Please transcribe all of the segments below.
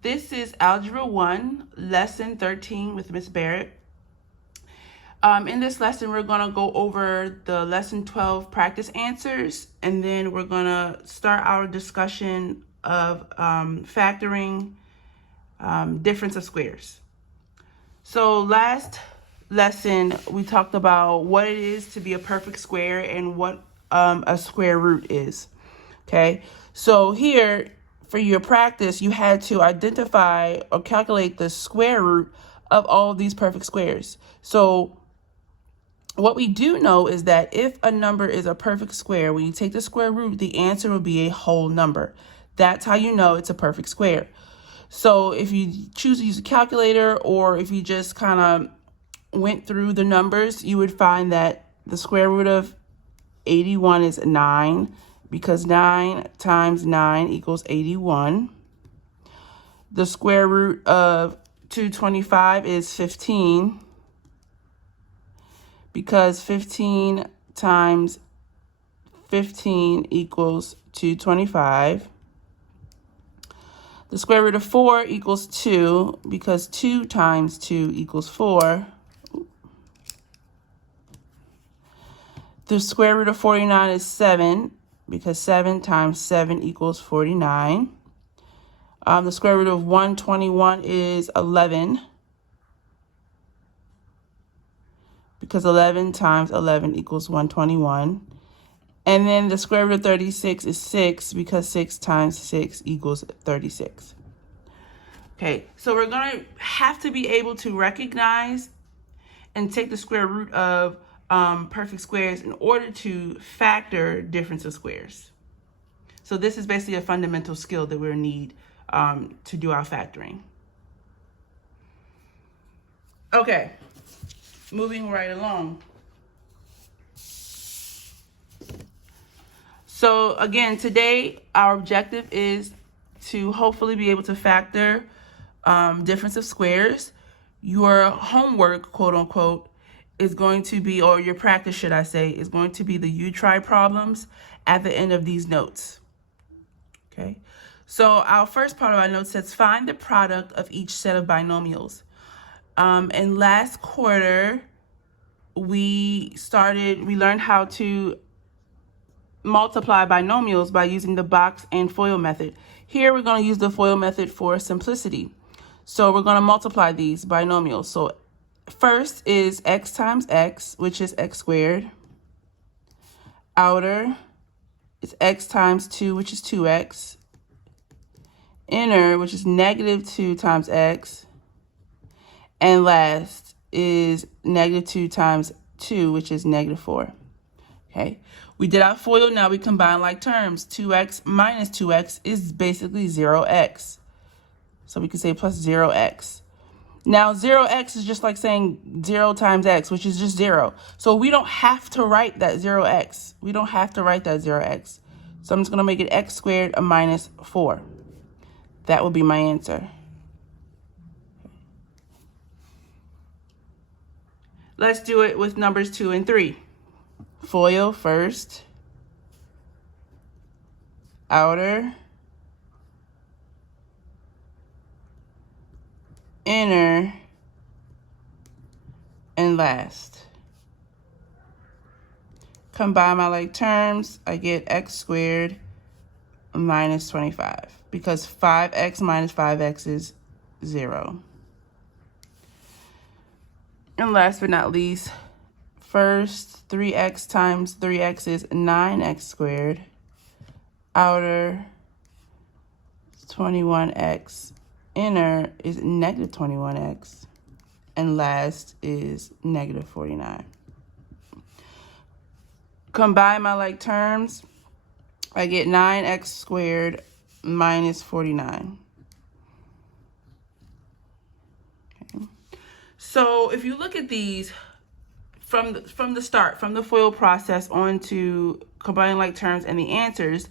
This is Algebra 1, Lesson 13 with Miss Barrett. In this lesson, we're going to go over the Lesson 12 practice answers, and then we're going to start our discussion of factoring difference of squares. So last lesson, we talked about what it is to be a perfect square and what a square root is. Okay, so here for your practice, you had to identify or calculate the square root of all of these perfect squares. So what we do know is that if a number is a perfect square, when you take the square root, the answer will be a whole number. That's how you know it's a perfect square. So if you choose to use a calculator, or if you just kind of went through the numbers, you would find that the square root of 81 is 9, because 9 times 9 equals 81. The square root of 225 is 15, because 15 times 15 equals 225. The square root of 4 equals 2, because 2 times 2 equals 4. The square root of 49 is 7, because 7 times 7 equals 49. The square root of 121 is 11, because 11 times 11 equals 121. And then the square root of 36 is 6, because 6 times 6 equals 36. Okay, so we're going to have to be able to recognize and take the square root of perfect squares in order to factor difference of squares. So this is basically a fundamental skill that we'll need to do our factoring. Okay, moving right along. So again, today our objective is to hopefully be able to factor difference of squares. Your homework, quote unquote, is going to be, or your practice, should I say, is going to be the you-try problems at the end of these notes. Okay, so our first part of our notes says find the product of each set of binomials. In last quarter, we learned how to multiply binomials by using the box and FOIL method. Here we're going to use the FOIL method for simplicity. So we're going to multiply these binomials. So first is x times x, which is x squared. Outer is x times 2, which is 2x. Inner, which is negative 2 times x. And last is negative 2 times 2, which is negative 4. Okay, we did our FOIL, now we combine like terms. 2x minus 2x is basically 0x. So we can say plus 0x. Now 0x is just like saying 0 times x, which is just 0. So we don't have to write that 0x. We don't have to write that 0x. So I'm just going to make it x squared minus 4. That will be my answer. Let's do it with numbers 2 and 3. FOIL first. Outer. Inner. And last. Combine my like terms, I get x squared minus 25, because 5x minus 5x is 0. And last but not least, first 3x times 3x is 9x squared. Outer 21x. Inner is negative 21x. And last is negative 49. Combine my like terms, I get 9x squared minus 49. Okay. So if you look at these from the start, from the FOIL process on to combining like terms and the answers,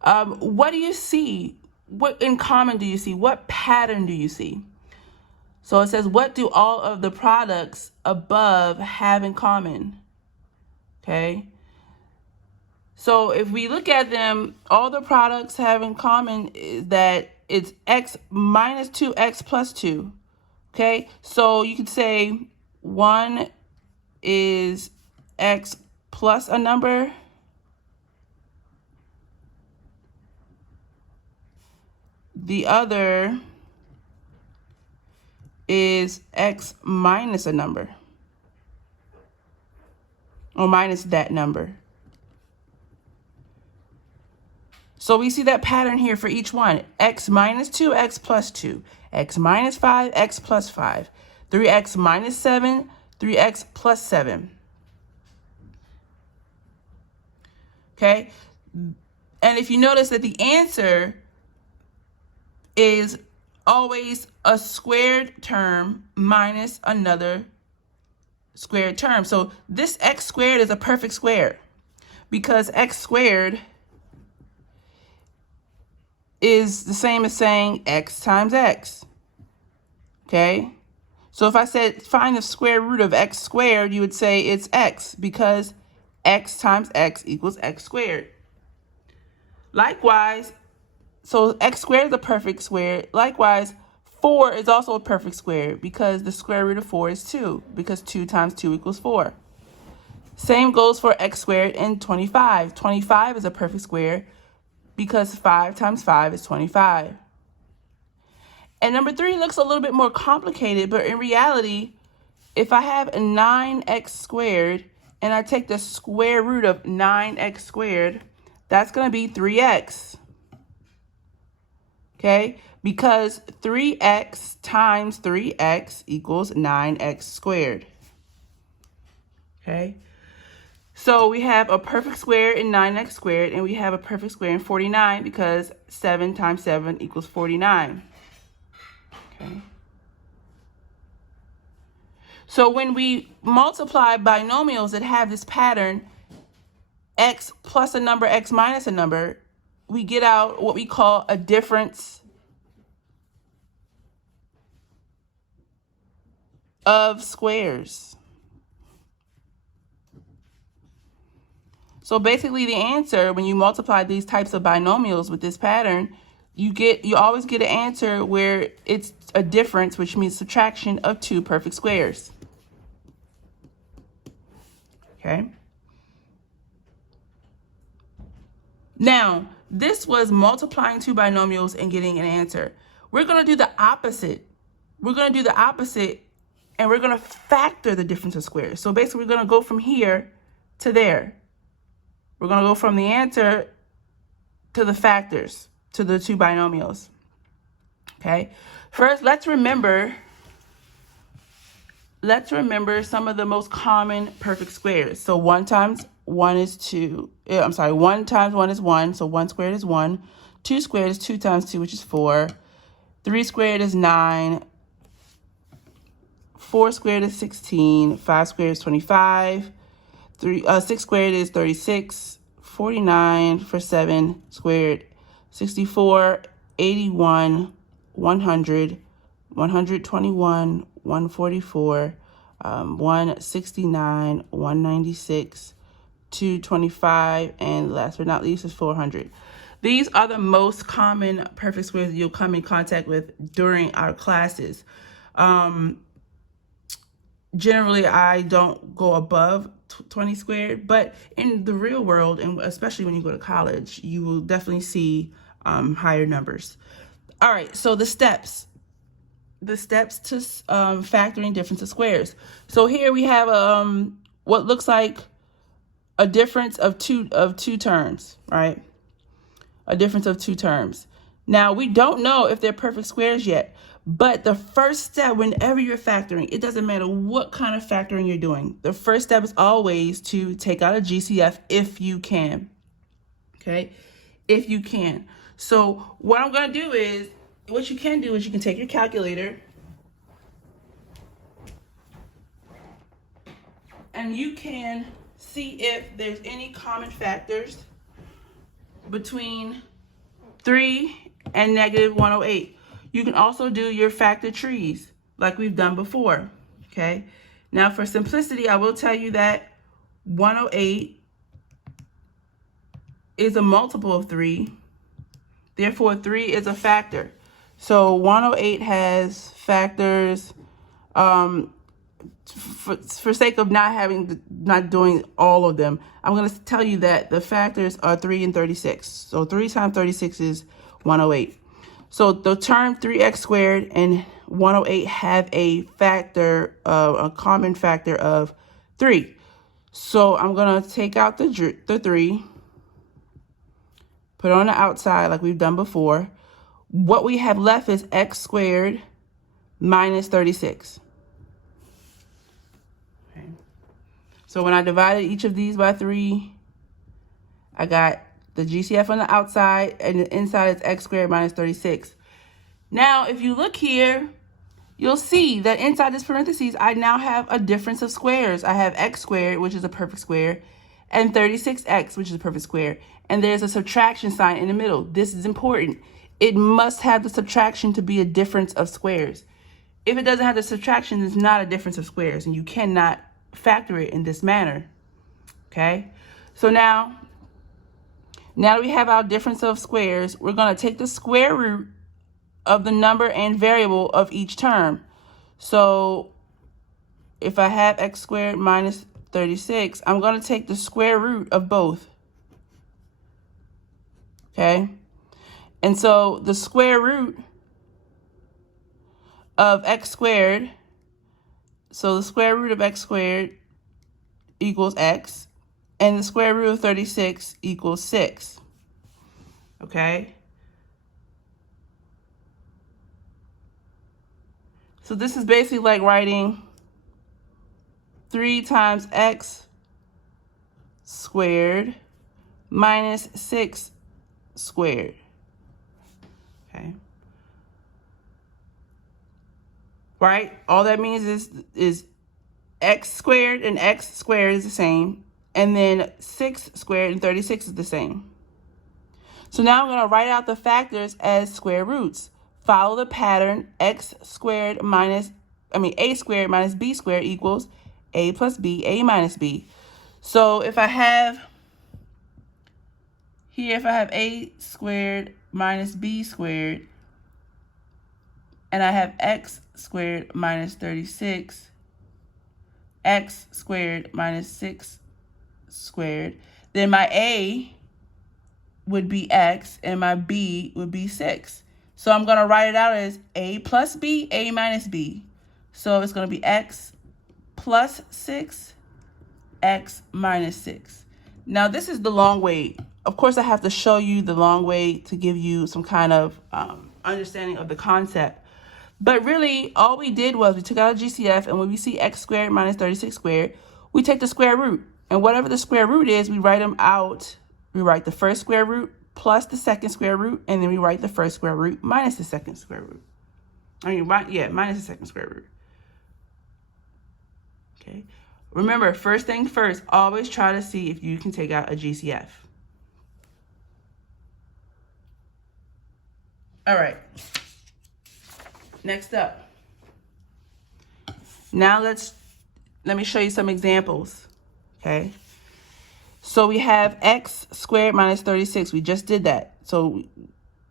what do you see? What in common do you see? What pattern do you see? So it says, what do all of the products above have in common? Okay. So if we look at them, all the products have in common is that it's x minus 2x plus 2. Okay, so you could say one is x plus a number, the other is x minus a number, or minus that number. So we see that pattern here for each one. X minus 2, x plus 2. X minus 5, x plus 5. 3x minus 7, 3x plus 7. Okay? And if you notice that the answer is always a squared term minus another squared term. So this x squared is a perfect square because x squared is the same as saying x times x. Okay? So if I said find the square root of x squared, you would say it's x because x times x equals x squared. Likewise, so x squared is a perfect square. Likewise, 4 is also a perfect square because the square root of 4 is 2, because 2 times 2 equals 4. Same goes for x squared and 25. 25 is a perfect square because 5 times 5 is 25. And number 3 looks a little bit more complicated, but in reality, if I have a 9x squared and I take the square root of 9x squared, that's going to be 3x. Okay? Because 3x times 3x equals 9x squared. Okay? So we have a perfect square in 9x squared, and we have a perfect square in 49 because 7 times 7 equals 49. Okay. So when we multiply binomials that have this pattern, x plus a number, x minus a number, we get out what we call a difference of squares. So basically the answer, when you multiply these types of binomials with this pattern, you always get an answer where it's a difference, which means subtraction of 2 perfect squares. Okay. Now, this was multiplying 2 binomials and getting an answer. We're going to do the opposite. We're going to do the opposite, and we're going to factor the difference of squares. So basically, we're going to go from here to there. We're going to go from the answer to the factors, to the 2 binomials. Okay. First, let's remember some of the most common perfect squares. So 1 times 1 is 2. 1 times 1 is 1. So 1 squared is 1. 2 squared is 2 times 2, which is 4. 3 squared is 9. 4 squared is 16. 5 squared is 25. 6 squared is 36. 49 for 7 squared, 64, 81, 100, 121, 144, 169, 196, 225, and last but not least is 400. These are the most common perfect squares you'll come in contact with during our classes. Generally, I don't go above 20 squared, but in the real world, and especially when you go to college, you will definitely see higher numbers. All right, so the steps to factoring difference of squares. So here we have what looks like a difference of two terms, right? A difference of 2 terms. Now, we don't know if they're perfect squares yet, but the first step, whenever you're factoring, it doesn't matter what kind of factoring you're doing. The first step is always to take out a GCF if you can. Okay? If you can. So what I'm going to do is, what you can do is you can take your calculator and you can see if there's any common factors between 3 and negative 108. You can also do your factor trees like we've done before, okay? Now, for simplicity, I will tell you that 108 is a multiple of 3. Therefore, 3 is a factor. So 108 has factors, for sake of not doing all of them, I'm going to tell you that the factors are 3 and 36. So 3 times 36 is 108. So the term 3x squared and 108 have a factor, a common factor of 3. So I'm going to take out the 3, put it on the outside like we've done before. What we have left is x squared minus 36. Okay. So when I divided each of these by 3, I got the GCF on the outside, and the inside is x squared minus 36. Now, if you look here, you'll see that inside this parentheses, I now have a difference of squares. I have x squared, which is a perfect square, and 36x, which is a perfect square. And there's a subtraction sign in the middle. This is important. It must have the subtraction to be a difference of squares. If it doesn't have the subtraction, it's not a difference of squares, and you cannot factor it in this manner. Okay? So now that we have our difference of squares, we're going to take the square root of the number and variable of each term. So if I have x squared minus 36, I'm going to take the square root of both. Okay? And so the square root of x squared, so the square root of x squared equals x, and the square root of 36 equals 6. Okay? So this is basically like writing 3 times x squared minus 6 squared. Okay. Right? All that means is x squared and x squared is the same. And then 6 squared and 36 is the same. So now I'm going to write out the factors as square roots. Follow the pattern a squared minus b squared equals a plus b, a minus b. So if I have a squared minus b squared, and I have x squared minus 36, x squared minus 6 squared, then my a would be x and my b would be 6. So I'm going to write it out as a plus b, a minus b. So it's going to be x plus 6, x minus 6. Now this is the long way. Of course, I have to show you the long way to give you some kind of understanding of the concept. But really, all we did was we took out a GCF, and when we see x squared minus 36 squared, we take the square root. And whatever the square root is, we write them out. We write the first square root plus the second square root, and then we write the first square root minus the second square root. Minus the second square root. Okay. Remember, first thing first, always try to see if you can take out a GCF. All right. Next up. Now let me show you some examples. Okay. So we have x squared minus 36. We just did that. So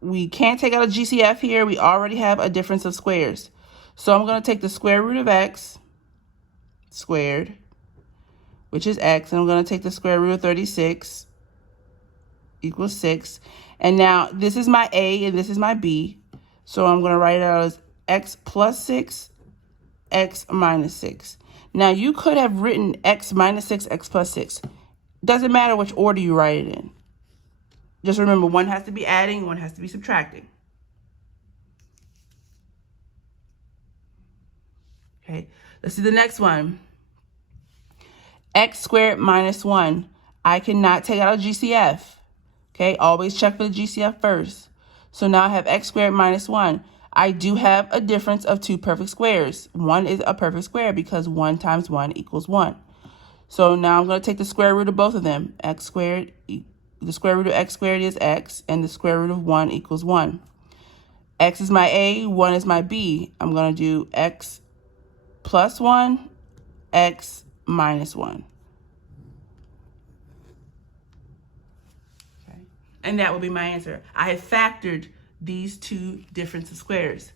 we can't take out a GCF here. We already have a difference of squares. So I'm going to take the square root of x squared, which is x, and I'm going to take the square root of 36 equals 6. And now this is my a and this is my b. So I'm going to write it out as x plus 6, x minus 6. Now you could have written x minus 6, x plus 6. Doesn't matter which order you write it in. Just remember, one has to be adding, one has to be subtracting. Okay, let's see the next one. X squared minus 1. I cannot take out a GCF. Okay, always check for the GCF first. So now I have x squared minus 1. I do have a difference of 2 perfect squares. 1 is a perfect square because 1 times 1 equals 1. So now I'm going to take the square root of both of them. X squared, the square root of x squared is x, and the square root of 1 equals 1. X is my a, 1 is my b. I'm going to do x plus 1, x minus 1. Okay. And that would be my answer. I have factored these two difference of squares.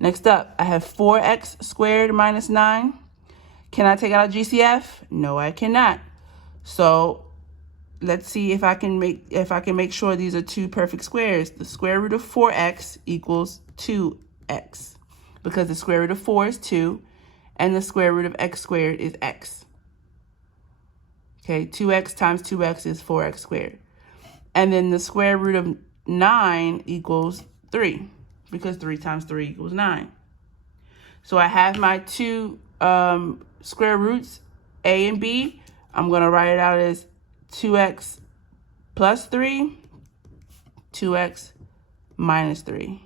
Next up, I have 4x squared minus 9. Can I take out a GCF? No, I cannot. So let's see if I can make sure these are two perfect squares. The square root of 4x equals 2x, because the square root of 4 is 2 and the square root of x squared is x. Okay, 2x times 2x is 4x squared. And then the square root of 9 equals 3, because 3 times 3 equals 9. So I have my two square roots, a and b. I'm going to write it out as 2x plus 3, 2x minus 3.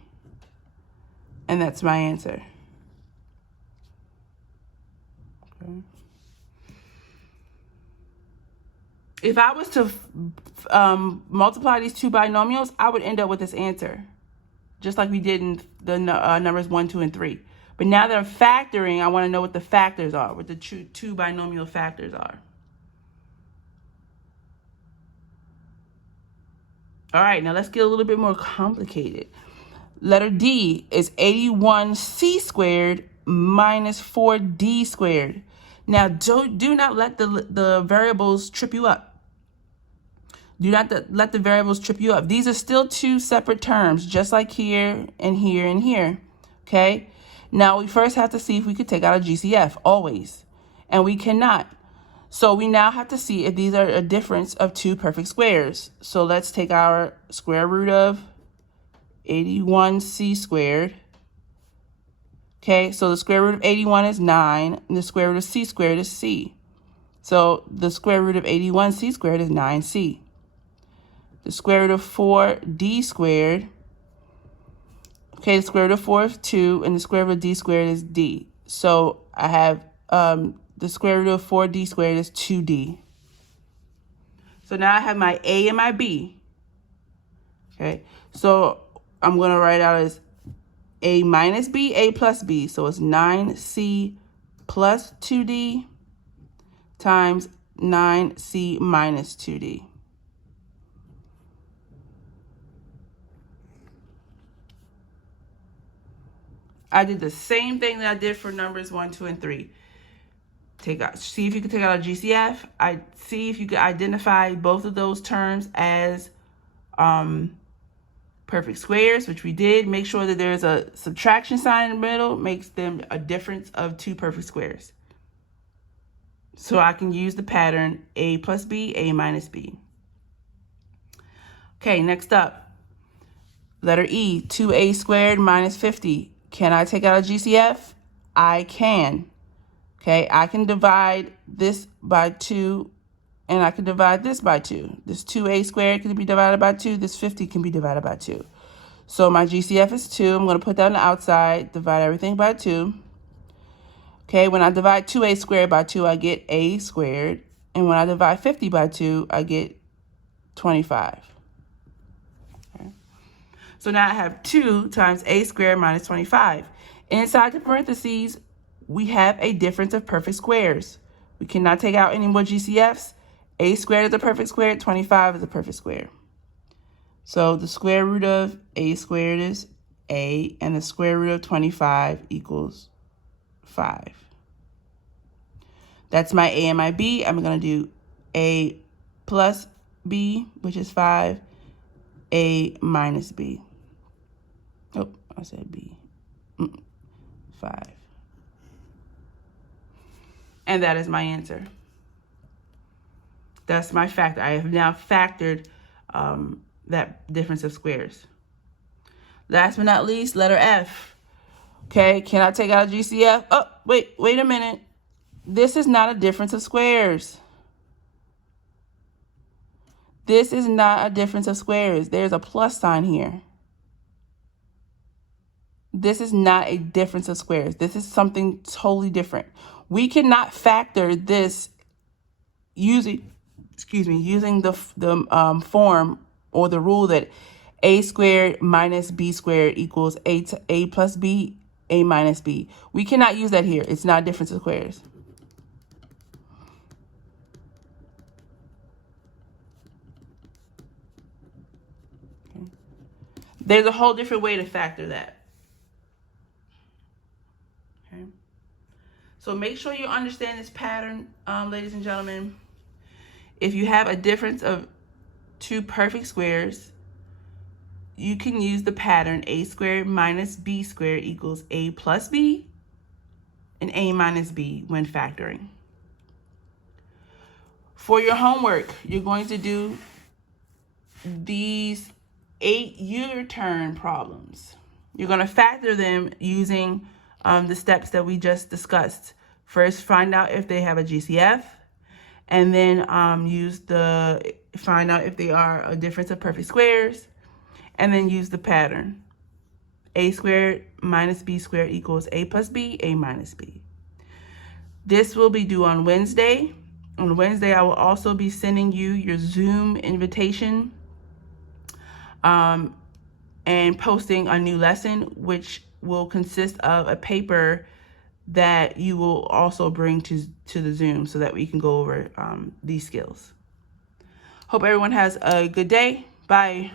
And that's my answer. Okay. If I was to multiply these two binomials, I would end up with this answer, just like we did in the numbers 1, 2, and 3. But now that I'm factoring, I want to know what the factors are, what the two binomial factors are. All right, now let's get a little bit more complicated. Letter D is 81c squared minus 4d squared. Now, do not let the variables trip you up. Do not let the variables trip you up. These are still two separate terms, just like here and here and here, okay? Now, we first have to see if we could take out a GCF, always, and we cannot. So we now have to see if these are a difference of two perfect squares. So let's take our square root of 81c squared. Okay, so the square root of 81 is 9, and the square root of c squared is c. So the square root of 81c squared is 9c. The square root of 4d squared, okay, the square root of 4 is 2, and the square root of d squared is d. So I have the square root of 4d squared is 2d. So now I have my a and my b. Okay, so I'm going to write out as a minus b, a plus b. So it's 9c plus 2d times 9c minus 2d. I did the same thing that I did for numbers 1, 2, and 3. See if you can take out a GCF. See if you can identify both of those terms as perfect squares, which we did. Make sure that there's a subtraction sign in the middle, makes them a difference of two perfect squares. So I can use the pattern a plus b, a minus b. Okay, next up, letter E, 2a squared minus 50. Can I take out a GCF? I can. Okay, I can divide this by 2, and I can divide this by 2. This 2a squared can be divided by 2. This 50 can be divided by 2. So my GCF is 2. I'm going to put that on the outside, divide everything by 2. Okay, when I divide 2a squared by 2, I get a squared. And when I divide 50 by 2, I get 25. Okay. So now I have 2 times a squared minus 25. Inside the parentheses, we have a difference of perfect squares. We cannot take out any more GCFs. A squared is a perfect square, 25 is a perfect square. So the square root of a squared is a, and the square root of 25 equals 5. That's my a and my b. I'm going to do a plus b, which is 5, a minus b. Oh, I said b. 5. And that is my answer. That's my factor. I have now factored that difference of squares. Last but not least, letter F. Okay, can I take out a GCF? Oh, wait a minute. This is not a difference of squares. This is not a difference of squares. There's a plus sign here. This is not a difference of squares. This is something totally different. We cannot factor this using the form or the rule that a squared minus b squared equals a plus b, a minus b. We cannot use that here. It's not a difference of squares. There's a whole different way to factor that. Okay. So make sure you understand this pattern, ladies and gentlemen. If you have a difference of two perfect squares, you can use the pattern a squared minus b squared equals a plus b and a minus b when factoring. For your homework, you're going to do these 8 U-turn problems. You're going to factor them using the steps that we just discussed. First, find out if they have a GCF, and then find out if they are a difference of perfect squares, and then use the pattern. A squared minus b squared equals a plus b, a minus b. This will be due on Wednesday. On Wednesday, I will also be sending you your Zoom invitation and posting a new lesson, which will consist of a paper that you will also bring to the Zoom so that we can go over these skills. Hope everyone has a good day. Bye.